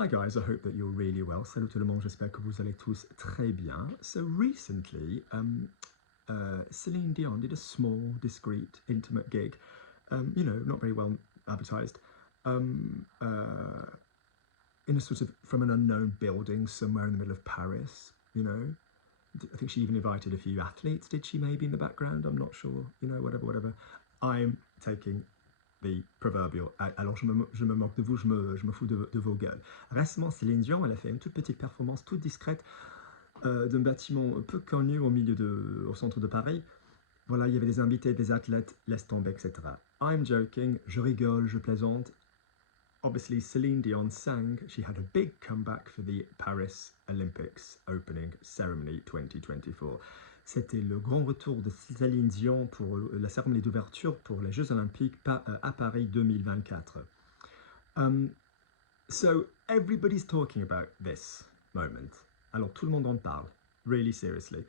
Hi guys, I hope that you're really well. Salut tout le monde, j'espère que vous allez tous très bien. So recently, Céline Dion did a small, discreet, intimate gig, not very well advertised, in a sort of, from an unknown building somewhere in the middle of Paris, I think she even invited a few athletes, did she maybe in the background? I'm not sure, whatever. I'm taking the proverbial. Alors je me moque de vous, je me fous de vos gueules. Récemment, Céline Dion, elle a fait une toute petite performance toute discrète d'un bâtiment peu connu au centre de Paris. Voilà, il y avait des invités, des athlètes, laisse tomber, etc. I'm joking, je rigole, je plaisante. Obviously, Céline Dion sang. She had a big comeback for the Paris Olympics opening ceremony 2024. C'était le grand retour de Céline Dion pour la cérémonie d'ouverture pour les Jeux Olympiques à Paris 2024. So everybody's talking about this moment. Alors tout le monde en parle, really seriously.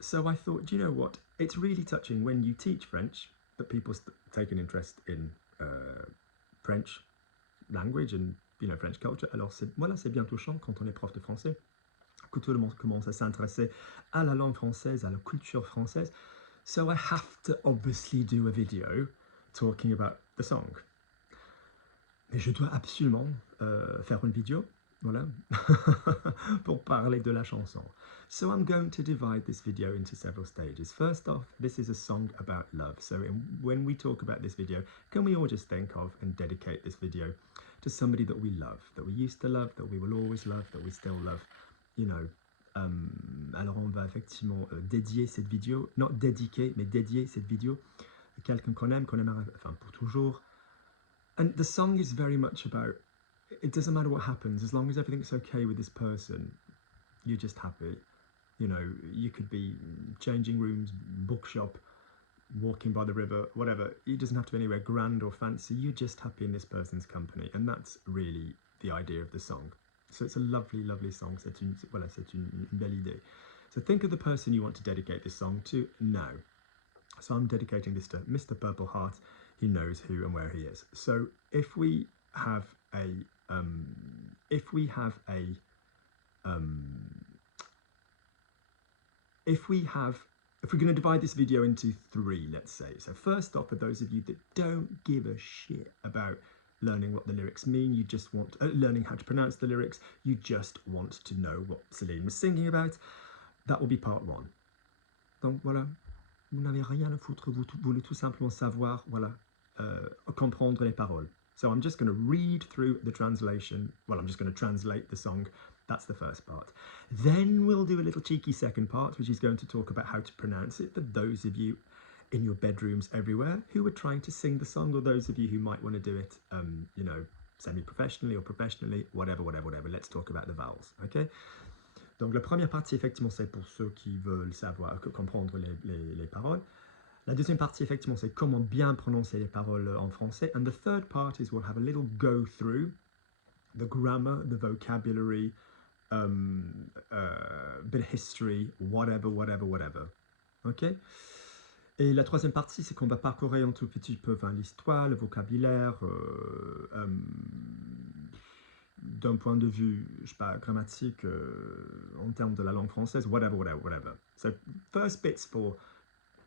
So I thought, do you know what? It's really touching when you teach French that people take an interest in French language and French culture. Alors voilà, c'est bien touchant quand on est prof de français, que tout le monde commence à s'intéresser à la langue française, à la culture française. So I have to obviously do a video talking about the song. Mais je dois absolument faire une vidéo, voilà, pour parler de la chanson. So I'm going to divide this video into several stages. First off, this is a song about love. So when we talk about this video, can we all just think of and dedicate this video to somebody that we love, that we used to love, that we will always love, that we still love, alors on va effectivement dédier cette vidéo, not dédiquer, mais dédier cette vidéo à quelqu'un qu'on aime, enfin pour toujours. And the song is very much about, it doesn't matter what happens, as long as everything's okay with this person, you're just happy. You could be changing rooms, bookshop, walking by the river, whatever. It doesn't have to be anywhere grand or fancy. You're just happy in this person's company. And that's really the idea of the song. So it's a lovely, lovely song. C'est une belle idée. So think of the person you want to dedicate this song to now. So I'm dedicating this to Mr. Purple Heart. He knows who and where he is. So if we're going to divide this video into three, let's say. So first off, for those of you that don't give a shit about learning what the lyrics mean, you just want learning how to pronounce the lyrics, you just want to know what Céline was singing about, that will be part one. Donc voilà, vous n'avez rien à foutre, vous voulez tout simplement savoir, voilà, comprendre les paroles. So I'm just going to read through the translation. Well, I'm just going to translate the song. That's the first part. Then we'll do a little cheeky second part, which is going to talk about how to pronounce it for those of you in your bedrooms everywhere who are trying to sing the song, or those of you who might want to do it, semi-professionally or professionally, whatever. Let's talk about the vowels, okay? Donc la première partie, effectivement, c'est pour ceux qui veulent savoir, comprendre les paroles. La deuxième partie, effectivement, c'est comment bien prononcer les paroles en français. And the third part is we'll have a little go through the grammar, the vocabulary, bit of history, whatever. Ok? Et la troisième partie, c'est qu'on va parcourir un tout petit peu l'histoire, le vocabulaire, d'un point de vue, je sais pas, grammatique, en termes de la langue française, whatever. So first bit's for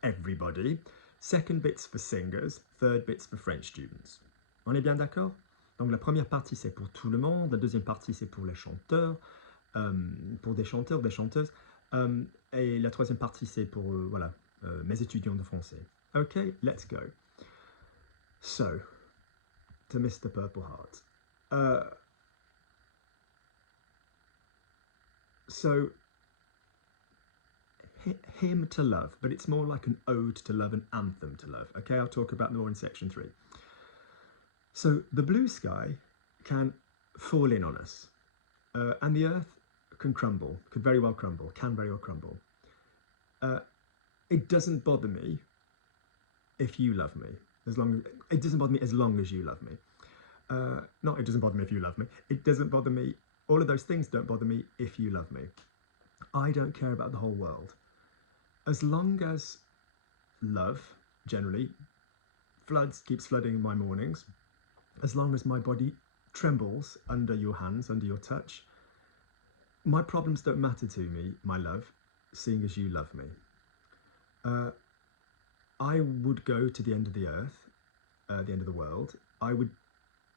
everybody, second bit's for singers, third bit's for French students. On est bien d'accord? Donc la première partie c'est pour tout le monde, la deuxième partie c'est pour les chanteurs, pour des chanteurs, des chanteuses, et la troisième partie c'est pour mes étudiants de français. Ok, let's go. So, to Mr. Purple Heart. So, hymn to love, but it's more like an ode to love, an anthem to love. Okay, I'll talk about more in section 3. So the blue sky can fall in on us, and the earth can crumble, can very well crumble. It doesn't bother me if you love me, it doesn't bother me as long as you love me. Not it doesn't bother me if you love me. It doesn't bother me. All of those things don't bother me if you love me. I don't care about the whole world. As long as love, generally, keeps flooding my mornings, as long as my body trembles under your hands, under your touch. My problems don't matter to me, my love, seeing as you love me. I would go to the end of the earth, the end of the world. I would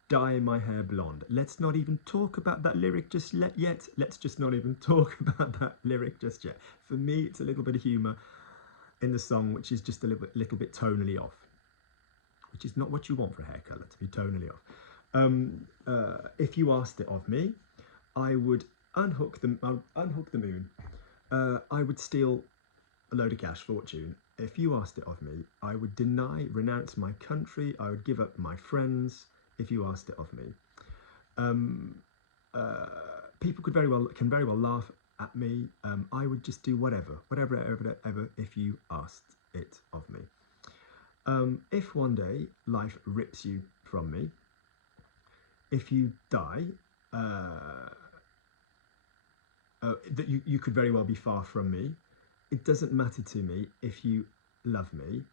dye my hair blonde. Let's not even talk about that lyric just yet. Let's just not even talk about that lyric just yet. For me, it's a little bit of humour in the song, which is just a little bit tonally off, which is not what you want for a hair colour, to be tonally off. If you asked it of me, I would unhook the moon. I would steal a load of cash, fortune. If you asked it of me, I would renounce my country. I would give up my friends. If you asked it of me, people can very well laugh at me. I would just do whatever, if you asked it of me. If one day life rips you from me, if you die, that you could very well be far from me. It doesn't matter to me if you love me,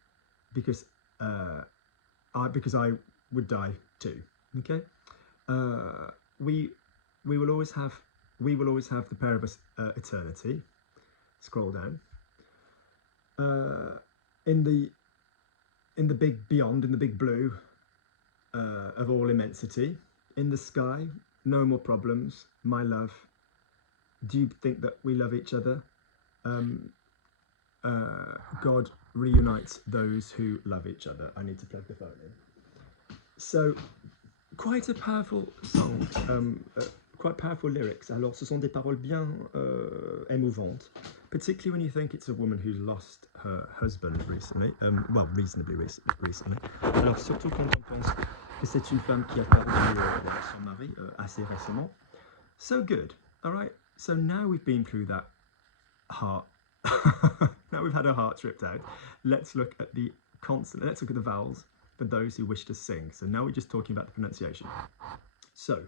because I would die too. Okay, we will always have the pair of us eternity. Scroll down. In the big beyond, in the big blue of all immensity, in the sky, no more problems, my love. Do you think that we love each other? God reunites those who love each other. I need to plug the phone in. So, quite a powerful song, quite powerful lyrics. Alors, ce sont des paroles bien émouvantes, particularly when you think it's a woman who's lost her husband recently, well, reasonably recently. Alors, surtout quand on pense que c'est une femme qui a perdu son mari assez récemment. So good, all right? So now we've been through that heart. Now we've had our hearts ripped out. Let's look at the consonant. Let's look at the vowels for those who wish to sing. So now we're just talking about the pronunciation. So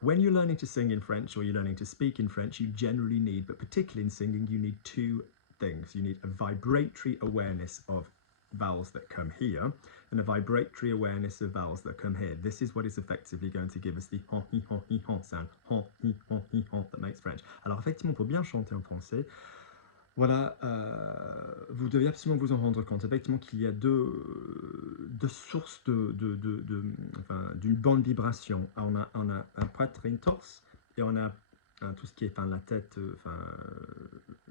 when you're learning to sing in French or you're learning to speak in French, you generally need, but particularly in singing, you need two things. You need a vibratory awareness of vowels that come here and a vibratory awareness of vowels that come here. This is what is effectively going to give us the hon, hi, hon sound. Hon, hi, hon that makes French. Alors effectivement, pour bien chanter en français, voilà, vous devez absolument vous en rendre compte, effectivement, qu'il y a deux sources d'une bonne vibration. On a un poitrine torse et on a tout ce qui est la tête,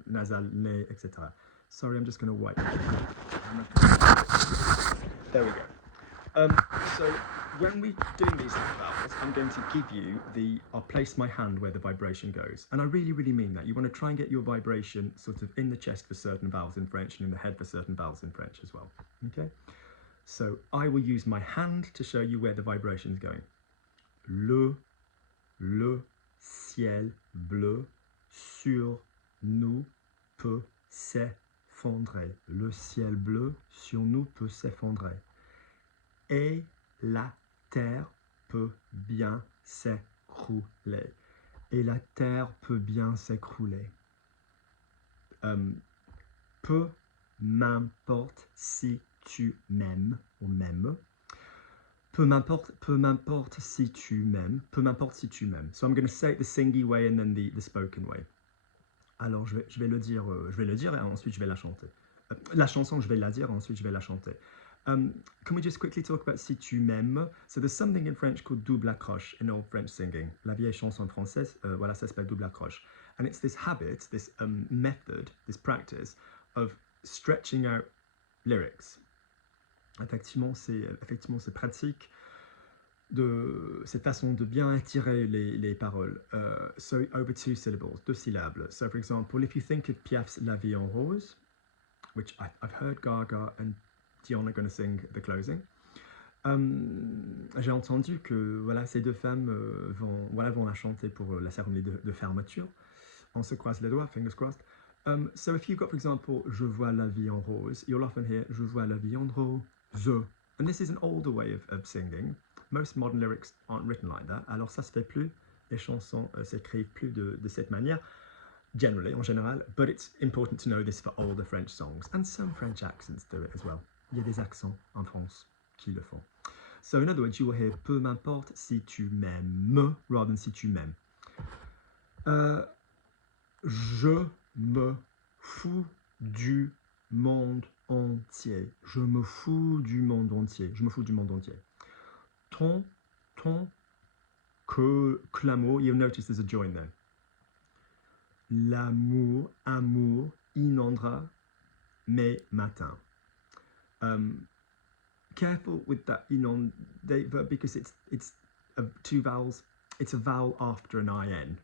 nasal, nez, etc. Sorry, I'm just going to wipe. There we go. So when we're doing these vowels, I'm going to give you I'll place my hand where the vibration goes. And I really, really mean that. You want to try and get your vibration sort of in the chest for certain vowels in French and in the head for certain vowels in French as well. Okay? So I will use my hand to show you where the vibration is going. Le ciel bleu sur nous peut s'effondrer. Le ciel bleu sur nous peut s'effondrer. Et la terre peut bien s'écrouler. Et la terre peut bien s'écrouler. Peu m'importe si tu m'aimes ou m'aimes. Peu m'importe si tu m'aimes. Peu m'importe si tu m'aimes. So I'm going to say it the singy way and then the spoken way. Alors je vais le dire et ensuite je vais la chanter. La chanson, je vais la dire et ensuite je vais la chanter. Can we just quickly talk about si tu m'aimes? So there's something in French called double accroche in old French singing. La vieille chanson française, voilà, ça s'appelle double accroche. And it's this habit, this method, this practice of stretching out lyrics. Effectivement, c'est pratique de cette façon de bien étirer les paroles. So over two syllables, deux syllabes. So for example, if you think of Piaf's La Vie en Rose, which I've heard Gaga and Dion are going to sing the closing. J'ai entendu que voilà, ces deux femmes vont la chanter pour la cérémonie de fermeture. On se croise les doigts, fingers crossed. So if you've got, for example, Je vois la vie en rose, you'll often hear Je vois la vie en rose. And this is an older way of singing. Most modern lyrics aren't written like that. Alors ça se fait plus. Les chansons s'écrivent plus de cette manière. Generally, en général, but it's important to know this for older French songs, and some French accents do it as well. Il y a des accents en France qui le font. So in other words, you will hear peu m'importe si tu m'aimes rather than si tu m'aimes. Je me fous du monde entier. Je me fous du monde entier. Je me fous du monde entier. Ton, clamo, you'll notice there's a join there. L'amour, amour, inondera mes matins. Careful with that inondate verb because it's two vowels. It's a vowel after an in.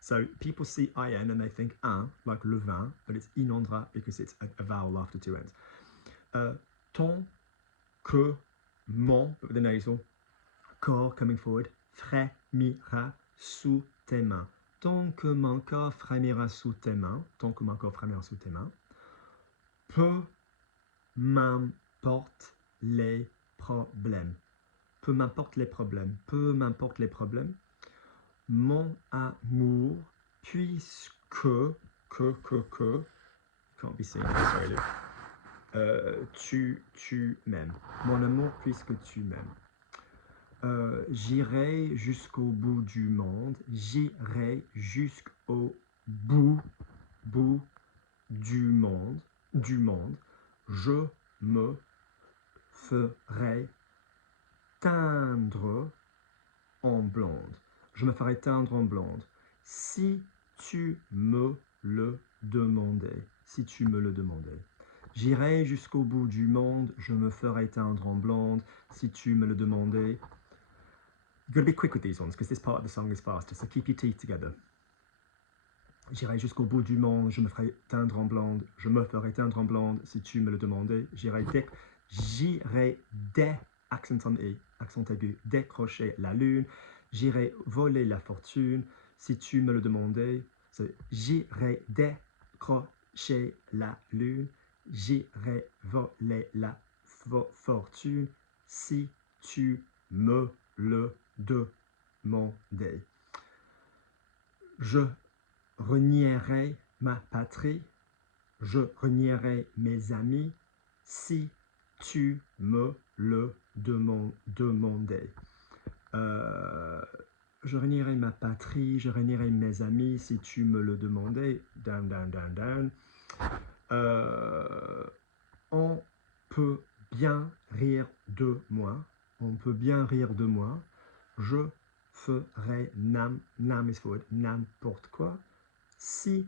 So people see in and they think un, like le vin, but it's inondera because it's a vowel after two n's. Ton, que, mon, but with the nasal, corps coming forward, frémira sous tes mains. Ton que mon corps frémira sous tes mains. Ton que mon corps frémira sous tes mains. Peu m'importe les problèmes. Peu m'importe les problèmes. Peu m'importe les problèmes. Mon amour, puisque, can't be seen, sorry Luke. Tu m'aimes. Mon amour, puisque tu m'aimes. J'irai jusqu'au bout du monde. J'irai jusqu'au bout du monde. Je me ferai teindre en blonde. Je me ferai teindre en blonde. Si tu me le demandais. Si tu me le demandais. J'irai jusqu'au bout du monde. Je me ferai teindre en blonde. Si tu me le demandais. You've got to be quick with these ones because this part of the song is faster. So keep your teeth together. J'irai jusqu'au bout du monde. Je me ferai teindre en blonde. Je me ferai teindre en blonde. Si tu me le demandais. J'irai accent on i, accent aigu, décrocher la lune. J'irai voler la fortune, si tu me le demandais. So, j'irai décrocher la lune. J'irai voler la fortune, si tu me le demandais. Je renierai ma patrie. Je renierai mes amis, si tu me le demandais. Je renierai ma patrie, je renierai mes amis si tu me le demandais. Down, down, down, down. On peut bien rire de moi. On peut bien rire de moi. Je ferai nam is forward, n'importe quoi. Si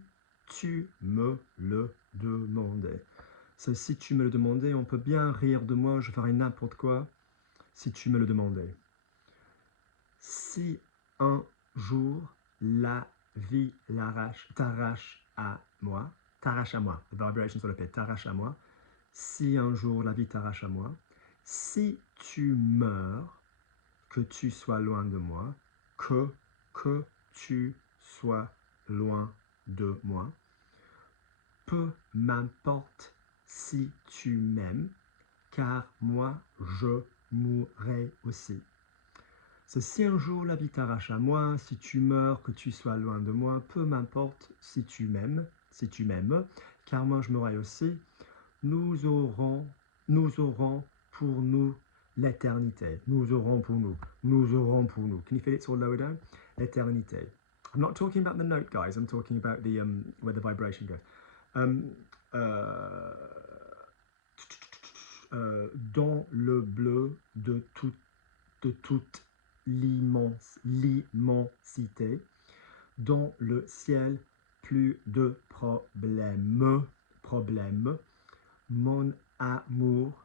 tu me le demandais. So, si tu me le demandais, on peut bien rire de moi, je ferai n'importe quoi, si tu me le demandais. Si un jour la vie t'arrache à moi, the vibration sur le P, t'arrache à moi. Si un jour la vie t'arrache à moi, si tu meurs, que tu sois loin de moi, que tu sois loin de moi. Peu m'importe si tu m'aimes, car moi je mourrai aussi. So, si un jour la vie t'arrache à moi, si tu meurs, que tu sois loin de moi, peu m'importe si tu m'aimes, car moi je mourrai aussi. Nous aurons pour nous l'éternité. Nous aurons pour nous. Can you feel it all lower down? L'éternité. I'm not talking about the note, guys. I'm talking about the where the vibration goes. Dans le bleu de toute l'immensité, dans le ciel, plus de problèmes. Mon amour,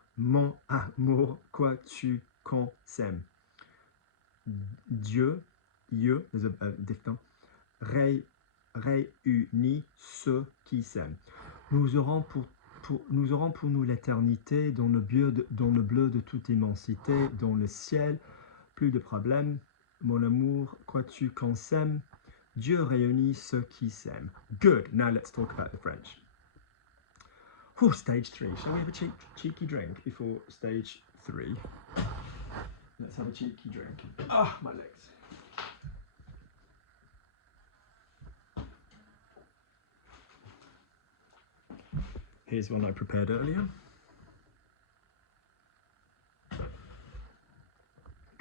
quoi tu consèmes. Dieu, there's a dicton, réunit ceux qui s'aiment. Nous aurons pour nous l'éternité dans le bleu de toute immensité, dans le ciel, plus de problèmes. Mon amour, quoi tu consèmes. Dieu réunit ceux qui s'aiment. Good. Now let's talk about the French. Whew, stage 3. Shall we have a cheeky drink before stage 3? Let's have a cheeky drink. Ah, my legs. Here's one I prepared earlier.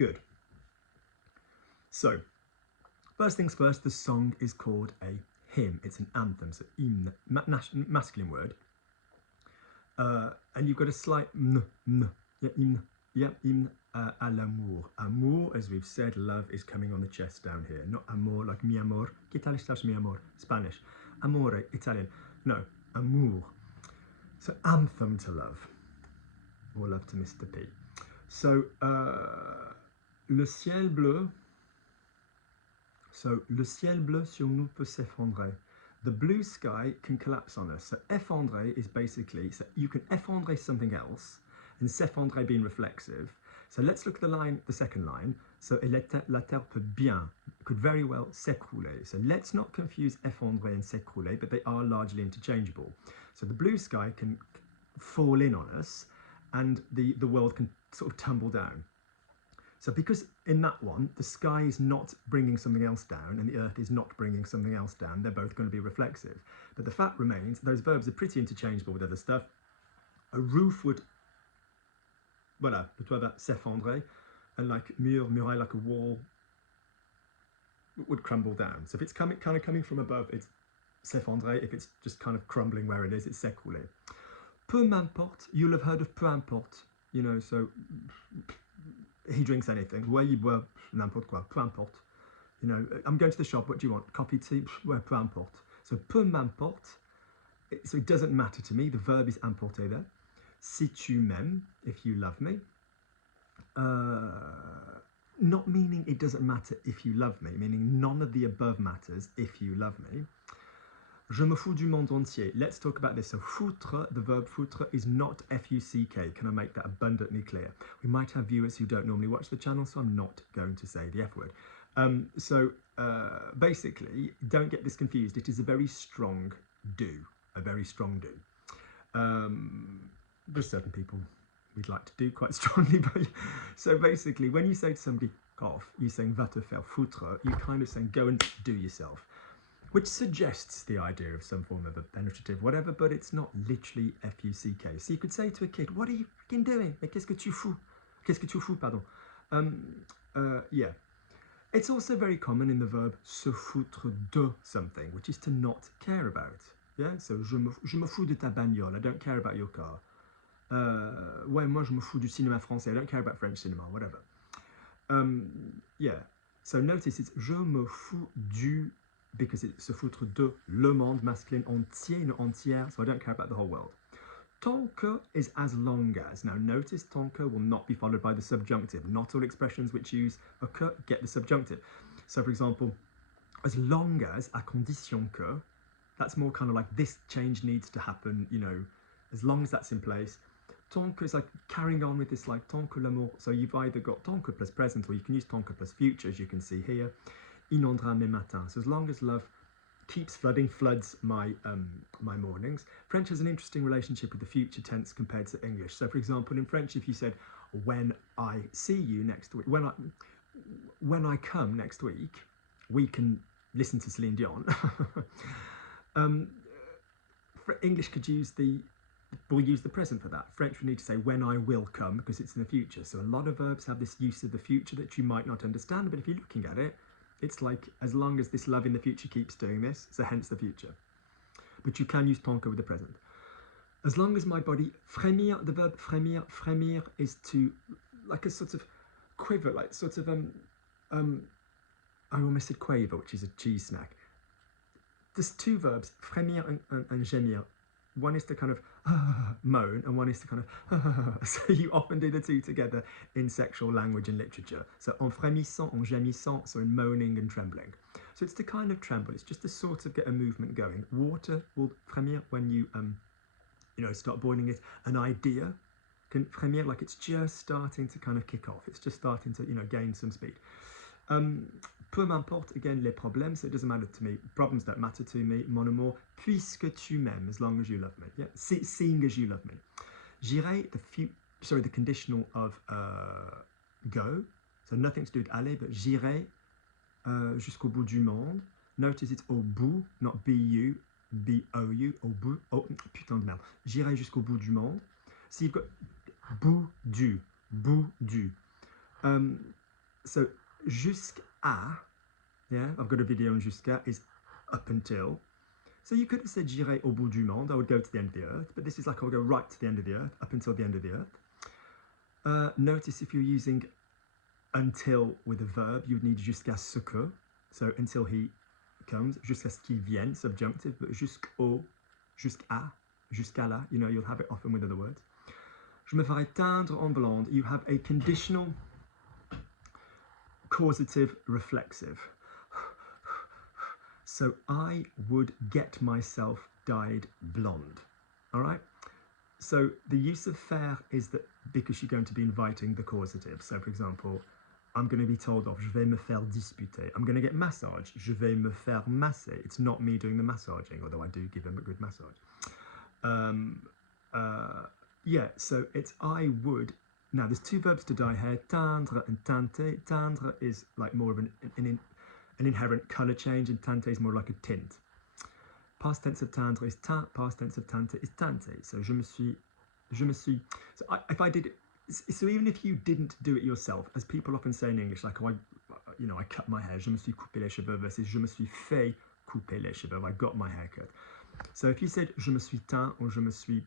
Good. So, first things first, the song is called a hymn. It's an anthem, so hymne, masculine word. And you've got a slight yeah, hymne, yeah, hymne à l'amour. Amour, as we've said, love is coming on the chest down here. Not amor like mi amor. ¿Qué tal estás, mi amor? Spanish. Amore, Italian. No, amour. So anthem to love, or love to Mr. P. So le ciel bleu. So le ciel bleu sur nous peut s'effondrer. The blue sky can collapse on us. So effondrer is basically, so you can effondrer something else, and s'effondrer being reflexive. So let's look at the line, the second line. So la terre peut bien, could very well s'écrouler. So let's not confuse effondrer and s'écrouler, but they are largely interchangeable. So the blue sky can fall in on us, and the world can sort of tumble down. So because in that one, the sky is not bringing something else down and the earth is not bringing something else down, they're both going to be reflexive. But the fact remains, those verbs are pretty interchangeable with other stuff. A roof would, voilà, le toit va s'effondrer, and like muraille, like a wall, would crumble down. So if it's kind of coming from above, it's s'effondrer. If it's just kind of crumbling where it is, it's s'écrouler. Peu m'importe, you'll have heard of peu importe, you know, so he drinks anything. Ouais, il boit n'importe quoi, peu importe. You know, I'm going to the shop, what do you want? Coffee, tea? Ouais, peu importe. So peu m'importe, so it doesn't matter to me. The verb is importer there. Si tu m'aimes, if you love me. Not meaning it doesn't matter if you love me, meaning none of the above matters if you love me. Je me fous du monde entier. Let's talk about this. So foutre, the verb foutre, is not F-U-C-K. Can I make that abundantly clear? We might have viewers who don't normally watch the channel, so I'm not going to say the F word. Basically, don't get this confused. It is a very strong do, a very strong do. There's certain people we'd like to do quite strongly, but so basically, when you say to somebody, cough, you're saying va te faire foutre, you're kind of saying go and do yourself, which suggests the idea of some form of a penetrative whatever, but it's not literally F-U-C-K. So you could say to a kid, what are you fucking doing? Mais qu'est-ce que tu fous? Qu'est-ce que tu fous, pardon. Yeah. It's also very common in the verb se foutre de something, which is to not care about. Yeah, so je me fous de ta bagnole, I don't care about your car. Ouais, moi je me fous du cinéma français, I don't care about French cinema, whatever. Yeah, so notice it's je me fous du, because it's se foutre de le monde masculine entier, no entière, so I don't care about the whole world. Tant que is as long as. Now notice tant que will not be followed by the subjunctive. Not all expressions which use a que get the subjunctive. So for example, as long as, à condition que, that's more kind of like this change needs to happen, you know, as long as that's in place. Tant que is like carrying on with this, like tant que l'amour. So you've either got tant que plus present, or you can use tant que plus future, as you can see here. Inondera mes matins. So as long as love keeps flooding, floods my my mornings. French has an interesting relationship with the future tense compared to English. So for example, in French, if you said when I see you next week, when I come next week, we can listen to Céline Dion. For English could use will use the present for that. French would need to say when I will come, because it's in the future. So a lot of verbs have this use of the future that you might not understand, but if you're looking at it, it's like as long as this love in the future keeps doing this, so hence the future. But you can use tant que with the present. As long as my body, frémir, the verb frémir, frémir is to, like a sort of quiver, like sort of, I almost said quaver, which is a cheese snack. There's two verbs, frémir and gémir. One is to kind of moan, and one is to kind of so you often do the two together in sexual language and literature. So en frémissant, en gémissant, so in moaning and trembling. So it's to kind of tremble. It's just to sort of get a movement going. Water will frémir when you you know, start boiling it. An idea can frémir like it's just starting to kind of kick off. It's just starting to, you know, gain some speed. Peu m'importe, again, les problèmes, so it doesn't matter to me. Problems don't matter to me, mon amour, puisque tu m'aimes, as long as you love me. Yeah, seeing as you love me. J'irai, the conditional of go, so nothing to do with aller, but j'irai jusqu'au bout du monde. Notice it's au bout, not B-U, B-O-U, au bout. Oh, putain de merde. J'irai jusqu'au bout du monde. So you've got bout du. So jusqu'à, yeah, I've got a video on jusqu'à is up until. So you could have said j'irai au bout du monde, I would go to the end of the earth, but this is like I would go right to the end of the earth, up until the end of the earth. Notice if you're using until with a verb, you would need jusqu'à ce que, so until he comes, jusqu'à ce qu'il vienne, subjunctive, but jusqu'au, jusqu'à, jusqu'à là, you know, you'll have it often with other words. Je me ferai teindre en blonde, you have a conditional causative reflexive. So I would get myself dyed blonde. All right? So the use of faire is that because you're going to be inviting the causative. So for example, I'm going to be told off, je vais me faire disputer. I'm going to get massage, je vais me faire masser. It's not me doing the massaging, although I do give him a good massage. Yeah, so it's I would. Now there's two verbs to dye hair, teindre and teinter. Teindre is like more of an inherent colour change, and teinter is more like a tint. Past tense of teindre is teint, past tense of teinter is teinter. So je me suis. So if I did it, so even if you didn't do it yourself, as people often say in English, like, oh, I cut my hair, je me suis coupé les cheveux, versus je me suis fait couper les cheveux, I got my hair cut. So if you said je me suis teint or je me suis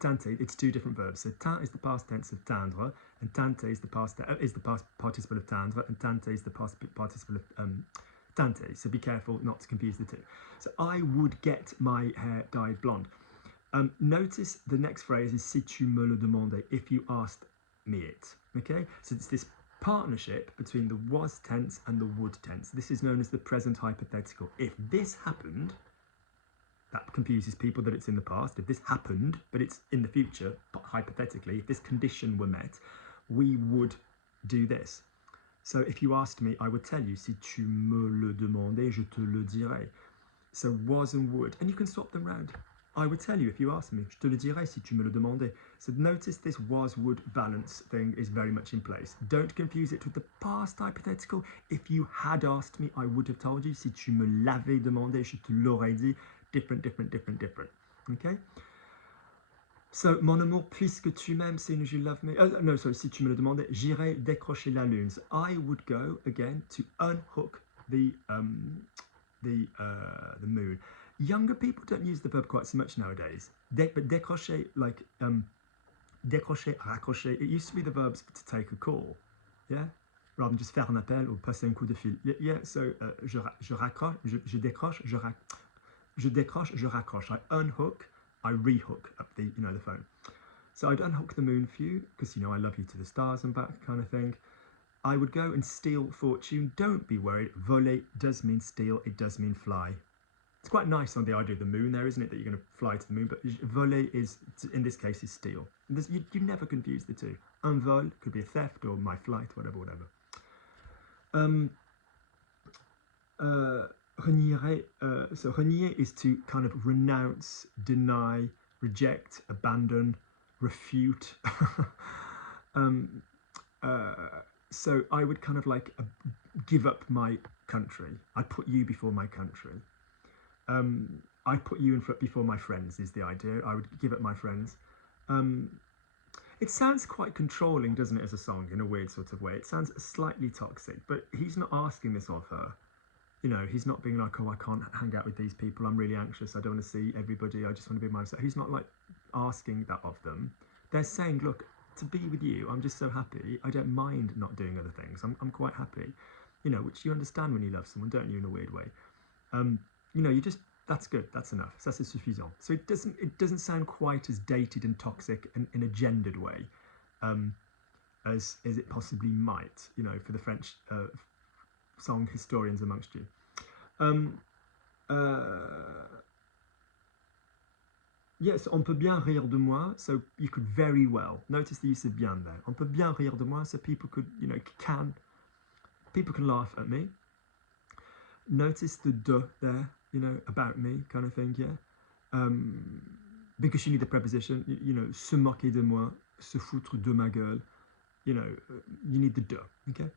teinté, it's two different verbs. So teint is the past tense of teindre, and teinté is the past participle of teindre, and teinté is the past participle of teinté. So be careful not to confuse the two. So I would get my hair dyed blonde. Notice the next phrase is si tu me le demandais, if you asked me it. Okay, so it's this partnership between the was tense and the would tense. This is known as the present hypothetical. If this happened, that confuses people that it's in the past. If this happened, but it's in the future, hypothetically, if this condition were met, we would do this. So if you asked me, I would tell you, si tu me le demandais, je te le dirais. So was and would, and you can swap them round. I would tell you if you asked me, je te le dirais si tu me le demandais. So notice this was, would balance thing is very much in place. Don't confuse it with the past hypothetical. If you had asked me, I would have told you. Si tu me l'avais demandé, je te l'aurais dit. Different. Okay? So, mon amour, puisque tu m'aimes, seeing as you love me. No, sorry, si tu me le demandais, j'irai décrocher la lune. So I would go, again, to unhook the moon. Younger people don't use the verb quite so much nowadays. But décrocher, like décrocher, raccrocher, it used to be the verbs to take a call, yeah? Rather than just faire un appel or passer un coup de fil. Yeah, so je raccroche, je décroche, je décroche, je raccroche. I unhook, I rehook up the phone. So I'd unhook the moon for you, because I love you to the stars and back kind of thing. I would go and steal fortune. Don't be worried. Voler does mean steal, it does mean fly. It's quite nice on the idea of the moon there, isn't it, that you're going to fly to the moon, but voler is, in this case, is steal. You never confuse the two. Un vol could be a theft or my flight, whatever. Renier, so renier is to kind of renounce, deny, reject, abandon, refute. So I would kind of like give up my country. I'd put you before my country. I'd put you in front before my friends is the idea. I would give up my friends. It sounds quite controlling, doesn't it, as a song, in a weird sort of way. It sounds slightly toxic, but he's not asking this of her. He's not being like, oh, I can't hang out with these people, I'm really anxious, I don't want to see everybody, I just want to be myself. He's not like asking that of them. They're saying, look, to be with you, I'm just so happy, I don't mind not doing other things, I'm quite happy. Which you understand when you love someone, don't you, in a weird way. That's good, that's enough, ça c'est suffisant. So it doesn't sound quite as dated and toxic and in a gendered way as it possibly might, for the French song historians amongst you. Yes, on peut bien rire de moi, so you could very well, notice the use of bien there. On peut bien rire de moi, so people could, people can laugh at me. Notice the de there, about me kind of thing, yeah. Because you need the preposition, se moquer de moi, se foutre de ma gueule, you need the de, okay?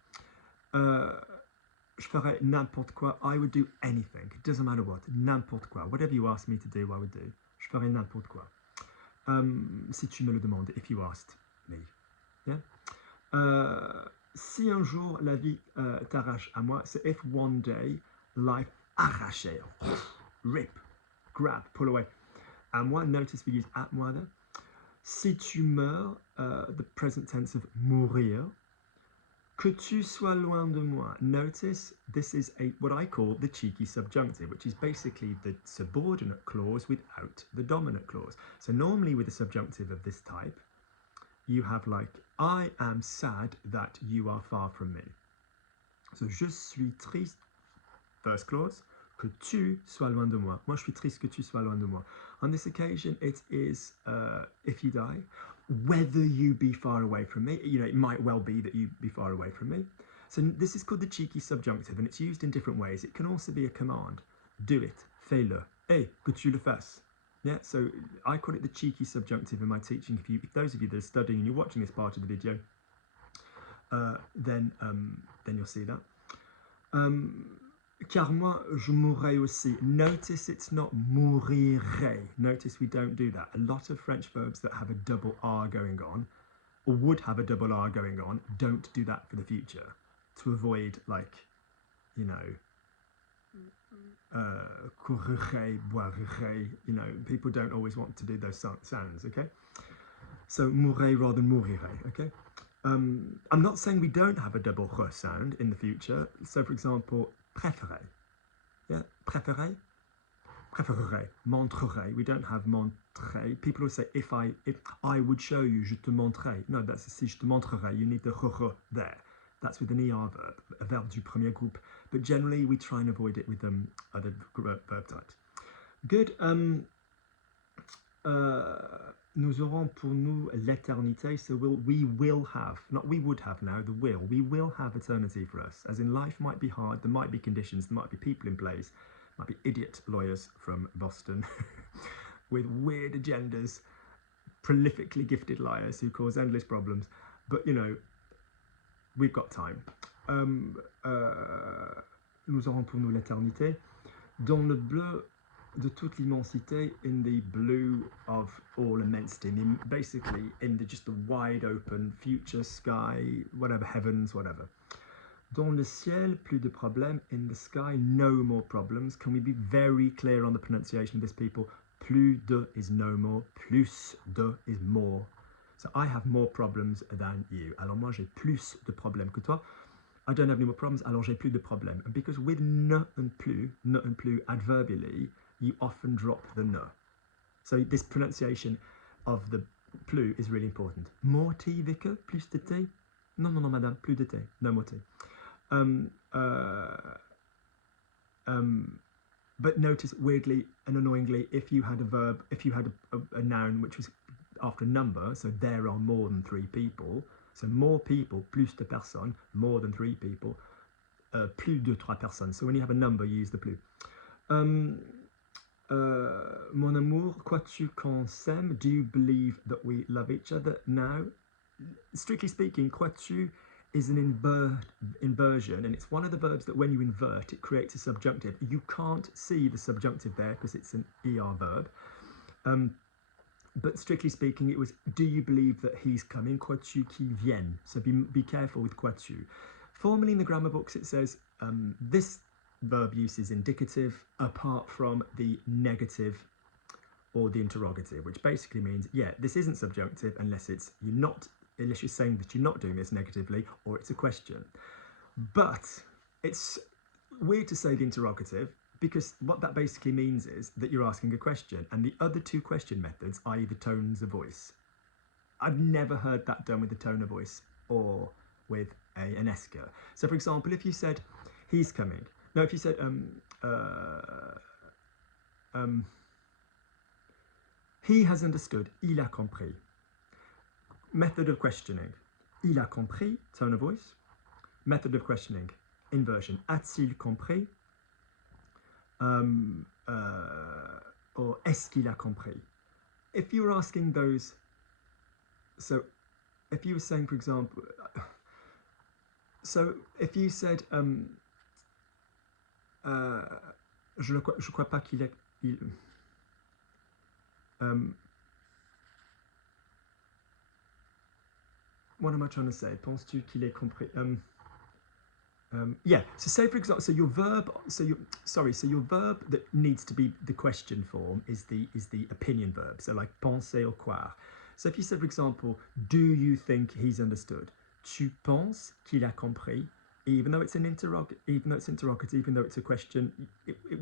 Je ferais n'importe quoi, I would do anything, it doesn't matter what, n'importe quoi, whatever you ask me to do, I would do. Je ferais n'importe quoi. Si tu me le demandes, if you asked me. Yeah? Si un jour la vie t'arrache à moi, c'est if one day life arracher, rip, grab, pull away. À moi, notice we use at moi there. Si tu meurs, the present tense of mourir. Que tu sois loin de moi. Notice this is what I call the cheeky subjunctive, which is basically the subordinate clause without the dominant clause. So normally with a subjunctive of this type, you have like, I am sad that you are far from me. So je suis triste, first clause, que tu sois loin de moi. Moi, je suis triste que tu sois loin de moi. On this occasion, it is if you die, whether you be far away from me. You know, it might well be that you be far away from me. So this is called the cheeky subjunctive, and it's used in different ways. It can also be a command. Do it, fais-le. Hey, que tu le fasses. Yeah, so I call it the cheeky subjunctive in my teaching. If those of you that are studying and you're watching this part of the video, then you'll see that. Car moi, je mourrai aussi. Notice it's not mourirai. Notice we don't do that. A lot of French verbs that have a double R going on, or would have a double R going on, don't do that for the future. To avoid, like, you know, courrai, boirai, you know, people don't always want to do those sounds, okay? So, mourrai rather than mourirai, okay? I'm not saying we don't have a double R sound in the future. So, for example, préférer. Yeah, préférer, préférerais, montrerai. We don't have montrer. People always say, if I would show you, je te montrerai. No, that's si je te montrerai. You need the r there. That's with an ER verb, a verb du premier groupe. But generally, we try and avoid it with other verb types. Good. Nous aurons pour nous l'éternité, so we will have, not we would have now, we will have eternity for us. As in, life might be hard, there might be conditions, there might be people in place, might be idiot lawyers from Boston with weird agendas, prolifically gifted liars who cause endless problems, but you know, we've got time. Nous aurons pour nous l'éternité. Dans le bleu de toute l'immensité, in the blue of all immensity, basically in just the wide open future sky, whatever, heavens, whatever. Dans le ciel, plus de problèmes. In the sky, no more problems. Can we be very clear on the pronunciation of this, people? Plus de is no more, plus de is more. So I have more problems than you. Alors moi, j'ai plus de problèmes que toi. I don't have any more problems, alors j'ai plus de problèmes. And because with ne and plus adverbially, you often drop the ne. So this pronunciation of the plus is really important. More tea, vicar? Plus de thé? Non, non, non, madame, plus de thé. No more tea. But notice, weirdly and annoyingly, if you had a verb, if you had a noun which was after a number, so there are more than 3 people, so more people, plus de personnes, more than 3 people, plus de 3 personnes. So when you have a number, you use the plus. Mon amour, crois-tu qu'on s'aime? Do you believe that we love each other? Now, strictly speaking, crois-tu is an inversion, and it's one of the verbs that when you invert, it creates a subjunctive. You can't see the subjunctive there because it's an ER verb. But strictly speaking, it was, do you believe that he's coming? Crois-tu qu'il vienne? So be careful with crois-tu. Formally in the grammar books, it says this verb use is indicative apart from the negative or the interrogative, which basically means, yeah, this isn't subjunctive unless you're saying that you're not doing this negatively or it's a question. But it's weird to say the interrogative, because what that basically means is that you're asking a question, and the other 2 question methods, i.e. the tones of voice, I've never heard that done with the tone of voice or with an esker. So for example, if you said, he's coming. No, if you said, he has understood, il a compris. Method of questioning, il a compris, tone of voice. Method of questioning, inversion, a-t-il compris? Or est-ce qu'il a compris? If you were asking those, so if you were saying, for example, so if you said, je crois pas qu'il ait, what am I trying to say? Penses-tu qu'il est compris? Yeah. So say for example, so your verb that needs to be the question form is the opinion verb. So like penser or croire. So if you said, for example, do you think he's understood? Tu penses qu'il a compris? Even though it's interrogative, even though it's a question,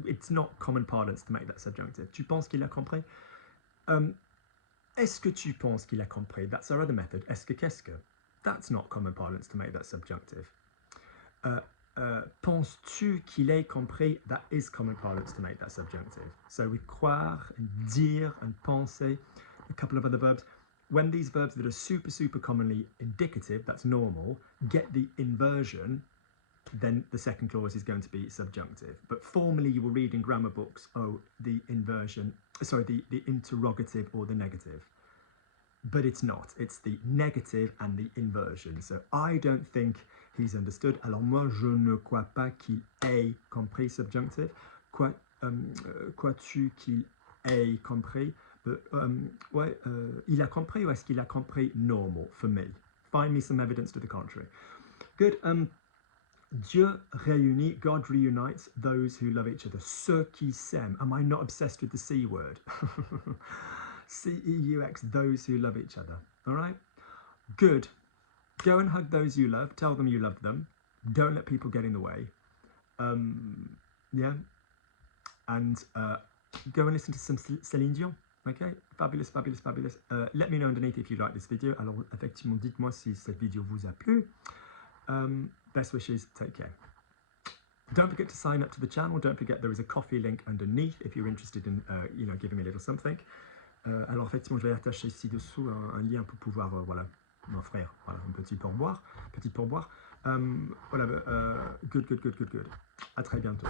it's not common parlance to make that subjunctive. Tu penses qu'il a compris? Est-ce que tu penses qu'il a compris? That's our other method. Est-ce que qu'est-ce que? That's not common parlance to make that subjunctive. Penses-tu qu'il ait compris? That is common parlance to make that subjunctive. So with croire and dire and penser, a couple of other verbs. When these verbs that are super commonly indicative, that's normal, get the inversion, then the second clause is going to be subjunctive. But formally you will read in grammar books, the inversion, the interrogative or the negative. But it's not. It's the negative and the inversion. So I don't think he's understood. Alors moi, je ne crois pas qu'il ait compris, subjunctive. Crois-tu qu'il ait compris? But, il a compris ou est-ce qu'il a compris? Normal for me. Find me some evidence to the contrary. Good. Dieu réunit, God reunites those who love each other. Ceux qui s'aiment. Am I not obsessed with the C word? C-E-U-X, those who love each other. All right? Good. Go and hug those you love. Tell them you love them. Don't let people get in the way. Yeah. And go and listen to some Céline Dion. Okay? Fabulous. Let me know underneath if you like this video. Alors, effectivement, dites-moi si cette vidéo vous a plu. Best wishes. Take care. Don't forget to sign up to the channel. Don't forget there is a coffee link underneath if you're interested in, giving me a little something. Alors effectivement, je vais attacher ci-dessous un lien pour pouvoir, m'offrir un petit pourboire. Good. À très bientôt.